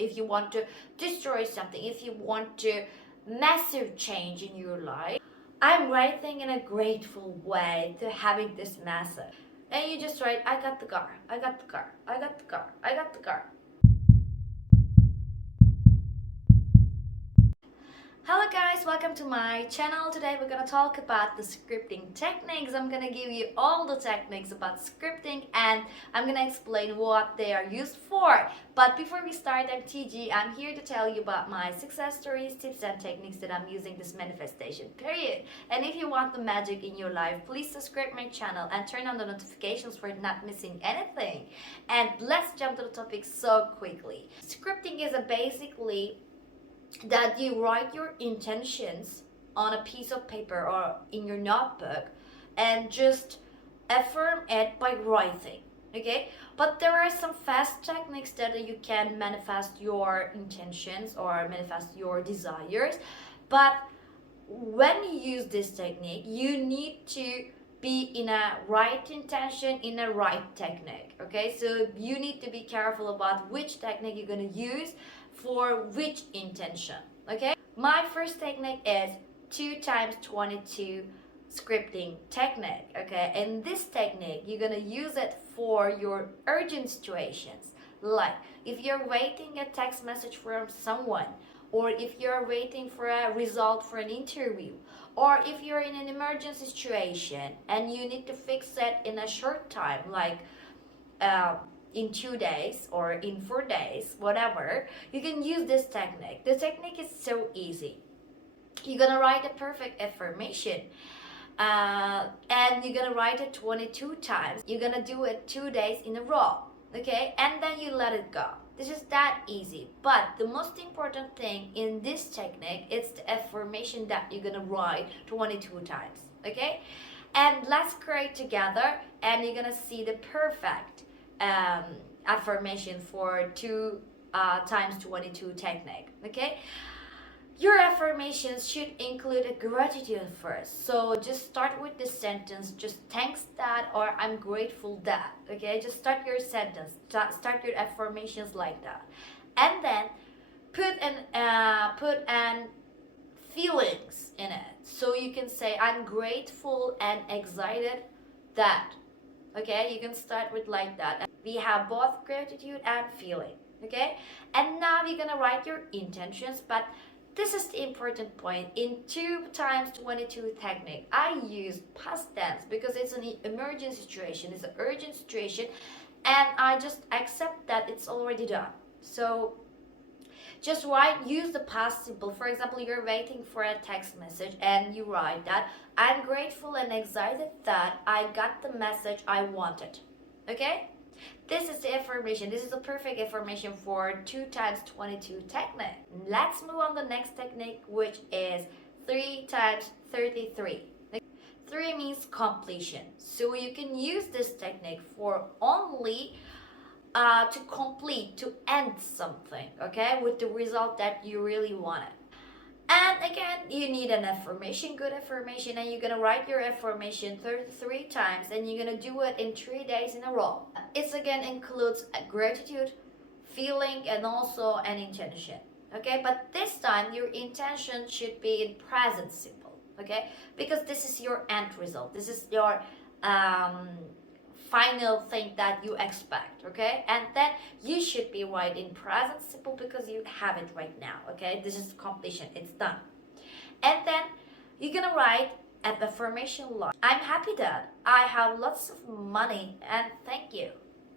if you want to destroy something, if you want to massive change in your life, I'm writing in a grateful way to having this message. And you just write, I got the car, I got the car, I got the car, I got the car. Hello guys, welcome to my channel. Today we're gonna talk about the scripting techniques. I'm gonna give you all the techniques about scripting and I'm gonna explain what they are used for. But before we start, I'm TG. I'm here to tell you about my success stories, tips and techniques that I'm using this manifestation period. And if you want the magic in your life, please subscribe my channel and turn on the notifications for not missing anything. And let's jump to the topic so quickly. Scripting is basically that you write your intentions on a piece of paper or in your notebook and just affirm it by writing, okay? But there are some fast techniques that you can manifest your intentions or manifest your desires, but when you use this technique you need to be in a right intention, in a right technique, okay? So you need to be careful about which technique you're going to use for which intention, okay? My first technique is 2 times 22 scripting technique, okay? And this technique you're gonna use it for your urgent situations, like if you're waiting a text message from someone, or if you're waiting for a result for an interview, or if you're in an emergency situation and you need to fix it in a short time, like in 2 days or in 4 days, whatever, you can use this technique. The technique is so easy. You're gonna write a perfect affirmation and you're gonna write it 22 times. You're gonna do it 2 days in a row, okay? And then you let it go. This is that easy. But the most important thing in this technique is the affirmation that you're gonna write 22 times, okay? And let's create together and you're gonna see the perfect affirmation for 2 times 22 technique, okay? Your affirmations should include a gratitude first. So just start with this sentence, just thanks that, or I'm grateful that, okay? Just start your sentence, start your affirmations like that. And then put an feelings in it. So you can say I'm grateful and excited that, okay? You can start with like that. We have both gratitude and feeling, okay? And now you're gonna write your intentions, but this is the important point. In 2 times 22 technique, I use past tense because it's an emergency situation, it's an urgent situation, and I just accept that it's already done. So just use the past simple. For example, you're waiting for a text message and you write that I'm grateful and excited that I got the message I wanted, okay? This is the affirmation. This is the perfect affirmation for 2 times 22 technique. Let's move on to the next technique, which is 3 times 33. 3 means completion. So you can use this technique for only to complete, to end something, okay, with the result that you really wanted. And again, you need an affirmation, good affirmation, and you're gonna write your affirmation 33 times and you're gonna do it in 3 days in a row. It again includes a gratitude, feeling, and also an intention, okay? But this time your intention should be in present simple, okay? Because this is your end result. This is your final thing that you expect, okay? And then you should be right in present simple because you have it right now, okay? This is completion, it's done. And then you're gonna write an affirmation line. I'm happy that I have lots of money and thank you.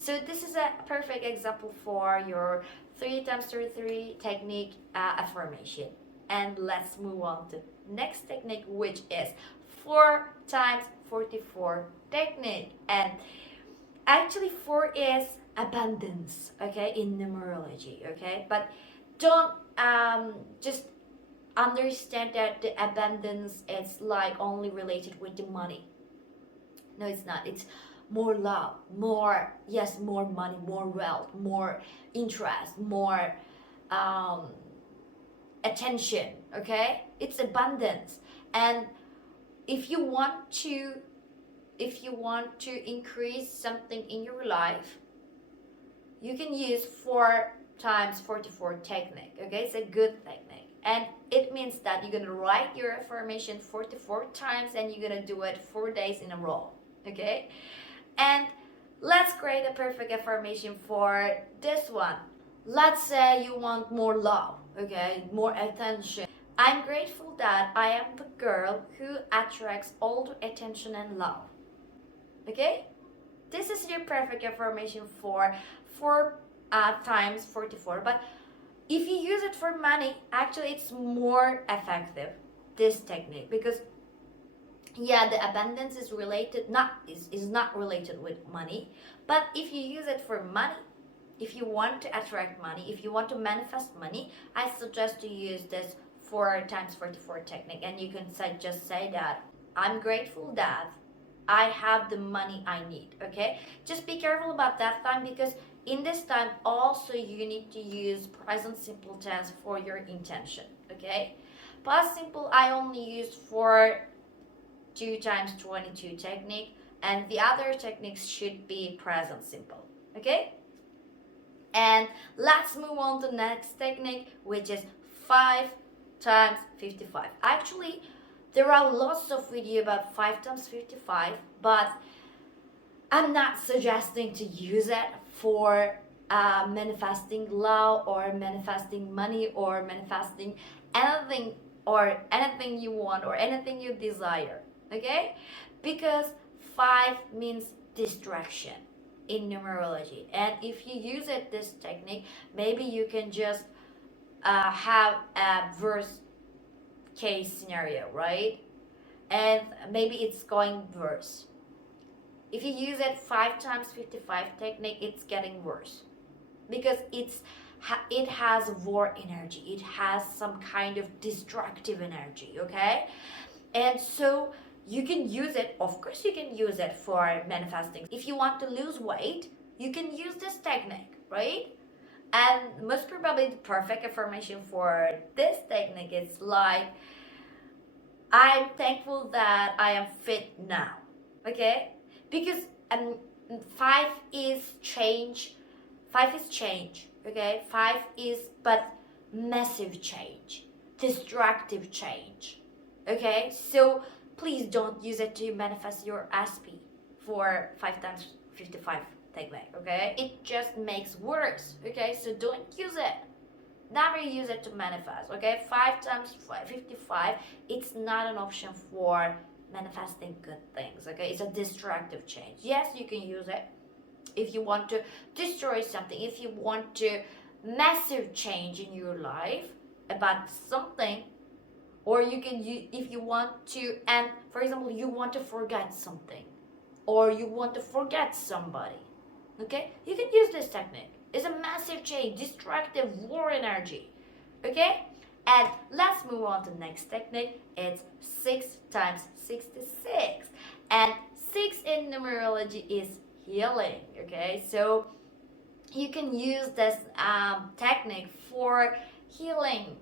So this is a perfect example for your 3 times 33 technique affirmation. And let's move on to next technique, which is 4 times 44 technique. And actually 4 is abundance, okay, in numerology, okay? But don't just understand that the abundance is like only related with the money. No, it's not. It's more love, more, yes, more money, more wealth, more interest, more attention, okay? It's abundance. And if you want to increase something in your life, you can use 4 times 44 technique. Okay, it's a good technique, and it means that you're gonna write your affirmation 44 times and you're gonna do it 4 days in a row. Okay, and let's create a perfect affirmation for this one. Let's say you want more love, okay, more attention. I'm grateful that I am the girl who attracts all the attention and love. Okay, this is your perfect affirmation for 4 times 44. But if you use it for money, actually it's more effective, this technique, because yeah, the abundance is related, is not related with money. But if you use it for money, if you want to attract money, if you want to manifest money, I suggest to use this 4 times 44 technique. And you can just say that I'm grateful that I have the money I need. Okay, just be careful about that time, because in this time also you need to use present simple tense for your intention. Okay, past simple I only used for 2 times 22 technique, and the other techniques should be present simple. Okay, and let's move on to the next technique, which is 5 times 55. Actually, there are lots of video about 5 times 55, but I'm not suggesting to use it for manifesting love or manifesting money or manifesting anything, or anything you want or anything you desire. Okay, because 5 means distraction in numerology, and if you use it this technique, maybe you can just have a worst case scenario, right? And maybe it's going worse. If you use it 5 times 55 technique, it's getting worse, because it has war energy, it has some kind of destructive energy. Okay, and so you can use it, of course you can use it for manifesting. If you want to lose weight, you can use this technique, right? And most probably the perfect affirmation for this technique is like, I'm thankful that I am fit now. Okay, because 5 is change. 5 is change. Okay, 5 is but massive change, destructive change. Okay, so please don't use it to manifest your SP for 5 times 55 technique. Okay, it just makes worse. Okay, so don't use it. Never use it to manifest. Okay, 5 times 55, it's not an option for manifesting good things. Okay, it's a destructive change. Yes, you can use it if you want to destroy something, if you want to massive change in your life about something, or you can use if you want to, and for example you want to forget something, or you want to forget somebody. Okay, you can use this technique. It's a massive change, destructive war energy. Okay, and let's move on to the next technique. It's 6 times 66, and 6 in numerology is healing. Okay, so you can use this technique for healing.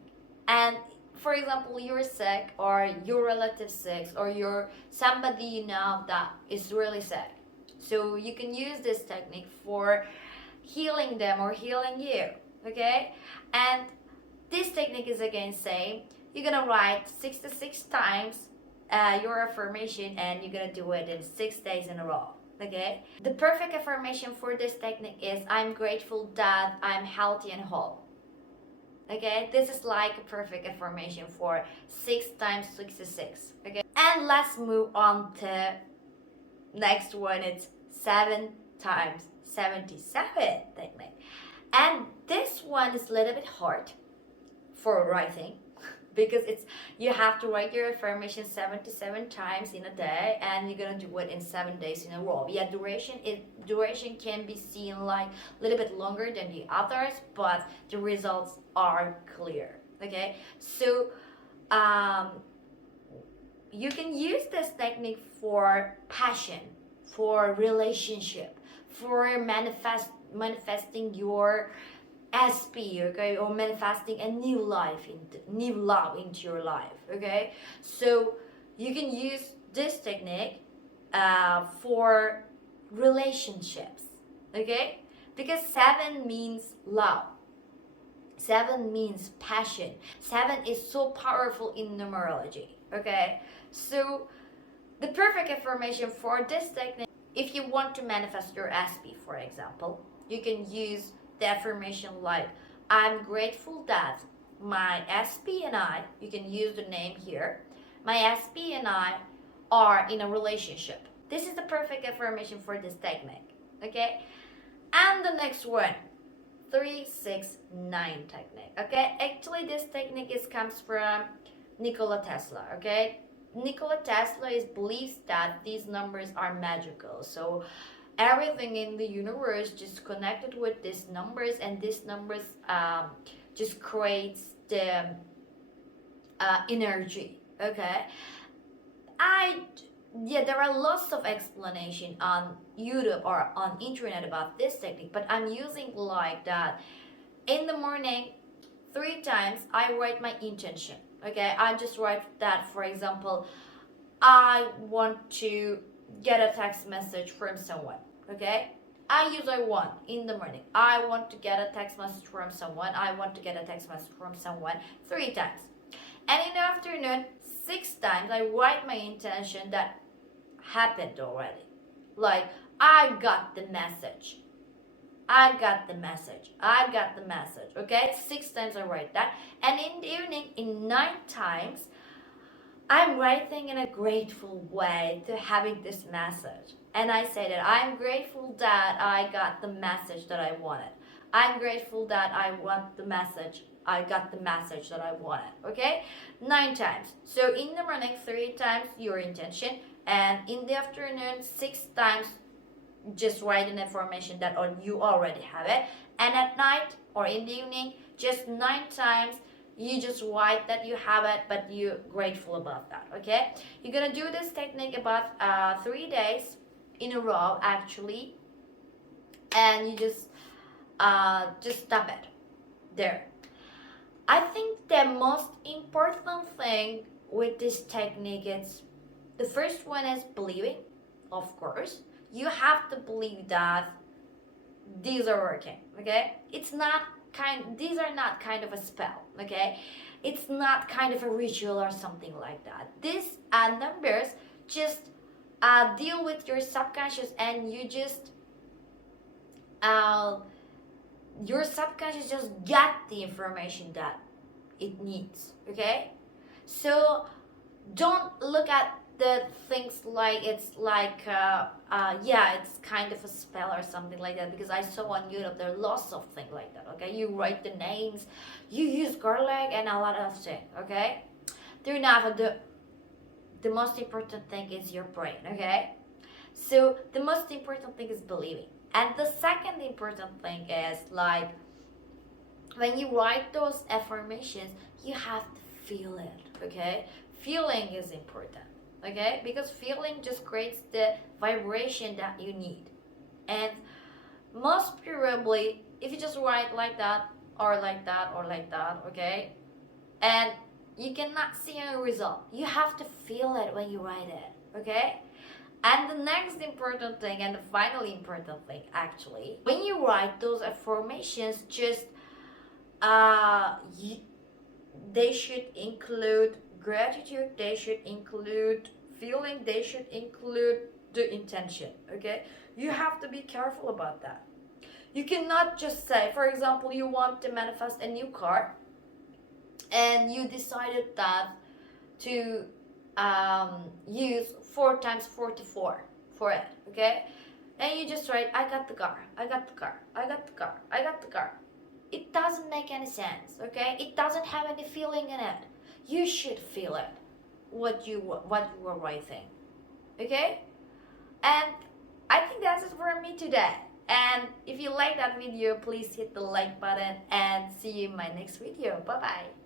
And for example, you're sick, or your relative sick, or you're somebody you know that is really sick, so you can use this technique for healing them or healing you. Okay, and this technique is again same. You're gonna write 66 times your affirmation, and you're gonna do it in 6 days in a row. Okay, the perfect affirmation for this technique is, I'm grateful that I'm healthy and whole. Okay, this is like a perfect affirmation for 6 times 66. Okay, and let's move on to next one. It's 7 times 77 technique, and this one is a little bit hard for writing, because it's, you have to write your affirmation 77 times in a day, and you're gonna do it in 7 days in a row. Yeah, duration can be seen like a little bit longer than the others, but the results are clear. Okay, so you can use this technique for passion, for relationship, for manifesting your SP, okay, or manifesting a new love into your life. Okay, so you can use this technique for relationships. Okay, because 7 means love. 7 means passion. 7 is so powerful in numerology. Okay, so the perfect affirmation for this technique, if you want to manifest your SP, for example, you can use the affirmation like, I'm grateful that my SP and I, you can use the name here, my SP and I are in a relationship. This is the perfect affirmation for this technique. Okay, and the next one, 369 technique. Okay, actually this technique comes from Nikola Tesla. Okay, Nikola Tesla believes that these numbers are magical. So everything in the universe just connected with these numbers, and these numbers just creates the energy. Okay, there are lots of explanation on YouTube or on internet about this technique, but I'm using like that. In the morning, 3 times I write my intention. Okay, I just write that, for example, I want to get a text message from someone. Okay, I want in the morning, I want to get a text message from someone, I want to get a text message from someone 3 times. And in the afternoon, 6 times I write my intention that happened already. Like, I got the message. I got the message. I got the message. Okay? 6 times I write that. And in the evening, in 9 times, I'm writing in a grateful way to having this message. And I say that I'm grateful that I got the message that I wanted. I'm grateful that I want the message. I got the message that I wanted. Okay? 9 times. So in the morning, 3 times your intention. And in the afternoon, 6 times just write an affirmation that you already have it. And at night or in the evening, just 9 times you just write that you have it, but you're grateful about that. Okay, you're gonna do this technique about 3 days in a row actually, and you just stop it there. I think the most important thing with this technique is, the first one is believing. Of course, you have to believe that these are working. Okay, these are not kind of a spell. Okay, it's not kind of a ritual or something like that. These numbers just deal with your subconscious, and you just your subconscious just get the information that it needs. Okay, so don't look at the things like it's like it's kind of a spell or something like that, because I saw on YouTube there are lots of things like that. Okay, you write the names, you use garlic and a lot of things. Okay, they're not the most important thing is your brain. Okay, so the most important thing is believing, and the second important thing is like, when you write those affirmations, you have to feel it. Okay, feeling is important. Okay, because feeling just creates the vibration that you need. And most probably, if you just write like that or like that or like that, okay, and you cannot see any result, you have to feel it when you write it. Okay, and the next important thing, and the finally important thing actually, when you write those affirmations, just they should include gratitude, they should include feeling, they should include the intention. Okay, you have to be careful about that. You cannot just say, for example, you want to manifest a new car, and you decided that to use 4 times 44 for it. Okay, and you just write, I got the car, I got the car, I got the car, I got the car. It doesn't make any sense. Okay, it doesn't have any feeling in it. You should feel it, what you were writing. Okay, and I think that's it for me today. And if you like that video, please hit the like button, and see you in my next video. Bye bye.